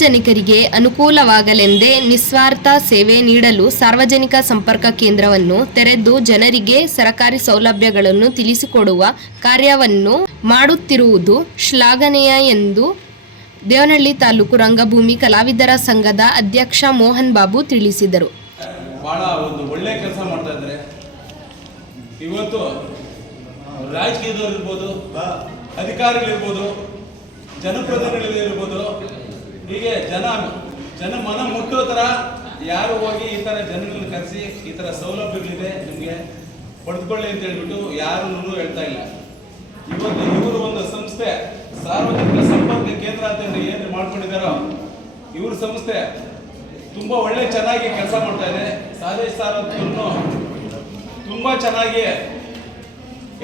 ಸಾರ್ವಜನಿಕರಿಗೆ ಅನುಕೂಲವಾಗಲೆಂದೇ ನಿಸ್ವಾರ್ಥ ಸೇವೆ ನೀಡಲು ಸಾರ್ವಜನಿಕ ಸಂಪರ್ಕ ಕೇಂದ್ರವನ್ನು ತೆರೆದು ಜನರಿಗೆ ಸರಕಾರಿ ಸೌಲಭ್ಯಗಳನ್ನು ತಿಳಿಸಿಕೊಡುವ ಕಾರ್ಯವನ್ನು ಮಾಡುತ್ತಿರುವುದು ಶ್ಲಾಘನೀಯ ಎಂದು ದೇವನಹಳ್ಳಿ ತಾಲೂಕು ರಂಗಭೂಮಿ ಕಲಾವಿದರ ಸಂಘದ ಅಧ್ಯಕ್ಷ ಮೋಹನ್ ಬಾಬು ತಿಳಿಸಿದರು. ಬಹಳ ಒಂದು ಒಳ್ಳೆ ಕೆಲಸ ಮಾಡ್ತಾ ಇದ್ದಾರೆ. ಇವತ್ತು ಇರ್ಬೋದು, ಅಧಿಕಾರಿಗಳಿರ್ಬೋದು, ಜನಪ್ರತಿನಿಧಿಗಳಿರ್ಬೋದು ಹೀಗೆ ಜನ ಜನ ಮನ ಮುಟ್ಟೋ ಥರ ಯಾರು ಹೋಗಿ ಈ ಥರ ಜನಗಳನ್ನ ಕರೆಸಿ ಈ ಥರ ಸೌಲಭ್ಯಗಳಿದೆ, ನಿಮಗೆ ಪಡೆದುಕೊಳ್ಳಿ ಅಂತ ಹೇಳ್ಬಿಟ್ಟು ಯಾರನ್ನೂ ಹೇಳ್ತಾ ಇಲ್ಲ. ಇವತ್ತು ಇವರು ಒಂದು ಸಂಸ್ಥೆ, ಸಾರ್ವಜನಿಕ ಸಂಪರ್ಕ ಕೇಂದ್ರ ಅಂತ ಹೇಳಿ ಏನು ಮಾಡ್ಕೊಂಡಿದ್ದಾರೋ, ಇವ್ರ ಸಂಸ್ಥೆ ತುಂಬಾ ಒಳ್ಳೆ ಚೆನ್ನಾಗಿ ಕೆಲಸ ಮಾಡ್ತಾ ಇದೆ. ಸಾದೇಶ್ ಸಾರ್ ತುಂಬ ತುಂಬಾ ಚೆನ್ನಾಗಿ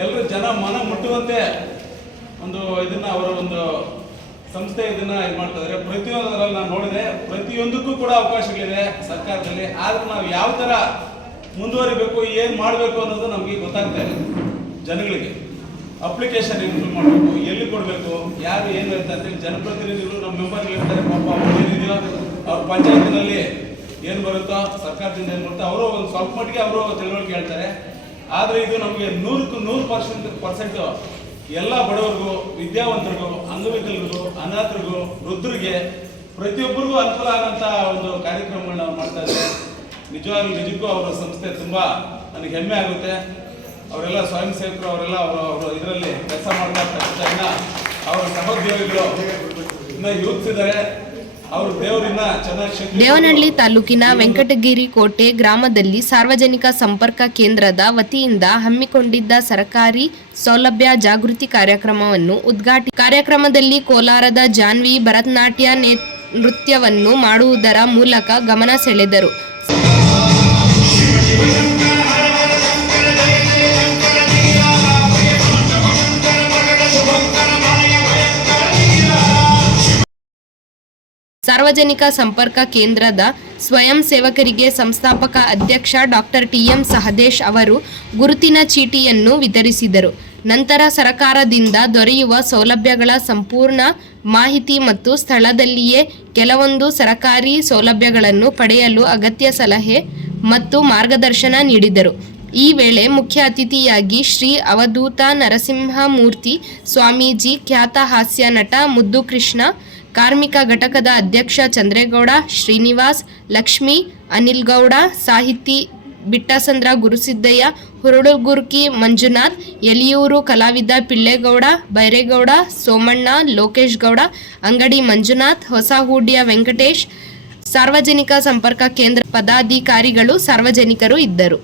ಎಲ್ಲರೂ ಜನ ಮನ ಮುಟ್ಟುವಂತೆ ಒಂದು ಇದನ್ನ ಅವರ ಒಂದು ಸಂಸ್ಥೆ ಇದನ್ನ ಇದು ಮಾಡ್ತಾ ಇದ್ದಾರೆ ಪ್ರತಿಯೊಂದರಲ್ಲಿ ನಾನು ನೋಡಿದೆ, ಪ್ರತಿಯೊಂದಕ್ಕೂ ಕೂಡ ಅವಕಾಶಗಳಿದೆ ಸರ್ಕಾರದಲ್ಲಿ. ಆದ್ರೆ ನಾವು ಯಾವ ತರ ಮುಂದುವರಿಬೇಕು, ಏನ್ ಮಾಡಬೇಕು ಅನ್ನೋದು ನಮಗೆ ಗೊತ್ತಾಗ್ತಾ ಇದೆ ಜನಗಳಿಗೆ. ಅಪ್ಲಿಕೇಶನ್ ಏನು ಮಾಡಬೇಕು, ಎಲ್ಲಿ ಕೊಡಬೇಕು, ಯಾರು ಏನು ಅಂತೇಳಿ ಜನಪ್ರತಿನಿಧಿಗಳು ನಮ್ಮ ಮೆಂಬರ್ ಹೇಳ್ತಾರೆ, ಪಾಪ ಅವ್ರು ಏನಿದೆಯೋ ಅವ್ರ ಪಂಚಾಯತಿನಲ್ಲಿ ಏನು ಬರುತ್ತೋ ಸರ್ಕಾರದಿಂದ ಏನು ಬರುತ್ತೋ ಅವರು ಒಂದು ಸ್ವಲ್ಪ ಮಟ್ಟಿಗೆ ಅವರು ತಿಳುವಳಿಕೆ ಹೇಳ್ತಾರೆ. ಆದರೆ ಇದು ನಮಗೆ ನೂರಕ್ಕೂ ನೂರು ಪರ್ಸೆಂಟ್ ಪರ್ಸೆಂಟ್ ಎಲ್ಲ ಬಡವರಿಗೂ, ವಿದ್ಯಾವಂತರಿಗೂ, ಅಂಗವಿಕಲರಿಗೂ, ಅನಾಥರಿಗೂ, ವೃದ್ಧರಿಗೆ, ಪ್ರತಿಯೊಬ್ಬರಿಗೂ ಅನುಕೂಲ ಆಗಂತ ಒಂದು ಕಾರ್ಯಕ್ರಮಗಳನ್ನ ಮಾಡ್ತಾ ಇದ್ದಾರೆ. ನಿಜವಾಗ್ಲೂ ನಿಜಕ್ಕೂ ಅವರ ಸಂಸ್ಥೆ ತುಂಬಾ ನನಗೆ ಹೆಮ್ಮೆ ಆಗುತ್ತೆ. ಅವರೆಲ್ಲ ಸ್ವಯಂ ಸೇವಕರು, ಅವರೆಲ್ಲ ಅವರು ಅವರು ಇದರಲ್ಲಿ ಕೆಲಸ ಮಾಡ್ತಾ ಇರ್ತಾರೆ ಅವರ ಸಹೋದ್ಯೋಗಿಗಳು, ಇನ್ನ ಯೂತ್ಸ್ ಇದ್ದಾರೆ ದೇವನಹಳ್ಳಿ ತಾಲೂಕಿನ ವೆಂಕಟಗಿರಿ ಕೋಟೆ ಗ್ರಾಮದಲ್ಲಿ ಸಾರ್ವಜನಿಕ ಸಂಪರ್ಕ ಕೇಂದ್ರದ ವತಿಯಿಂದ ಹಮ್ಮಿಕೊಂಡಿದ್ದ ಸರ್ಕಾರಿ ಸೌಲಭ್ಯ ಜಾಗೃತಿ ಕಾರ್ಯಕ್ರಮವನ್ನು ಉದ್ಘಾಟಿ ಕಾರ್ಯಕ್ರಮದಲ್ಲಿ ಕೋಲಾರದ ಜಾನ್ವಿ ಭರತನಾಟ್ಯ ನೇ- ನೃತ್ಯವನ್ನು ಮಾಡುವುದರ ಮೂಲಕ ಗಮನ ಸೆಳೆದರು. ಸಾರ್ವಜನಿಕ ಸಂಪರ್ಕ ಕೇಂದ್ರದ ಸ್ವಯಂ ಸೇವಕರಿಗೆ ಸಂಸ್ಥಾಪಕ ಅಧ್ಯಕ್ಷ ಡಾಕ್ಟರ್ ಟಿಎಂ ಸಹದೇಶ್ ಅವರು ಗುರುತಿನ ಚೀಟಿಯನ್ನು ವಿತರಿಸಿದರು. ನಂತರ ಸರಕಾರದಿಂದ ದೊರೆಯುವ ಸೌಲಭ್ಯಗಳ ಸಂಪೂರ್ಣ ಮಾಹಿತಿ ಮತ್ತು ಸ್ಥಳದಲ್ಲಿಯೇ ಕೆಲವೊಂದು ಸರಕಾರಿ ಸೌಲಭ್ಯಗಳನ್ನು ಪಡೆಯಲು ಅಗತ್ಯ ಸಲಹೆ ಮತ್ತು ಮಾರ್ಗದರ್ಶನ ನೀಡಿದರು. ಈ ವೇಳೆ ಮುಖ್ಯ ಅತಿಥಿಯಾಗಿ ಶ್ರೀ ಅವಧೂತ ನರಸಿಂಹಮೂರ್ತಿ ಸ್ವಾಮೀಜಿ, ಖ್ಯಾತ ಹಾಸ್ಯ ನಟ ಮುದ್ದು ಕೃಷ್ಣ ಕಾರ್ಮಿಕ ಘಟಕದ ಅಧ್ಯಕ್ಷ ಚಂದ್ರೇಗೌಡ, ಶ್ರೀನಿವಾಸ್, ಲಕ್ಷ್ಮಿ ಅನಿಲ್ ಗೌಡ ಸಾಹಿತಿ ಬಿಟ್ಟಸಂದ್ರ ಗುರುಸಿದ್ದಯ್ಯ, ಹುರುಳುಗುರ್ಕಿ ಮಂಜುನಾಥ್, ಎಲಿಯೂರು ಕಲಾವಿದ ಪಿಳ್ಳೆಗೌಡ, ಬೈರೇಗೌಡ, ಸೋಮಣ್ಣ ಲೋಕೇಶ್ ಗೌಡ ಅಂಗಡಿ ಮಂಜುನಾಥ್ ಹೊಸಹೂಡಿಯ ವೆಂಕಟೇಶ್, ಸಾರ್ವಜನಿಕ ಸಂಪರ್ಕ ಕೇಂದ್ರ ಪದಾಧಿಕಾರಿಗಳು, ಸಾರ್ವಜನಿಕರು ಇದ್ದರು.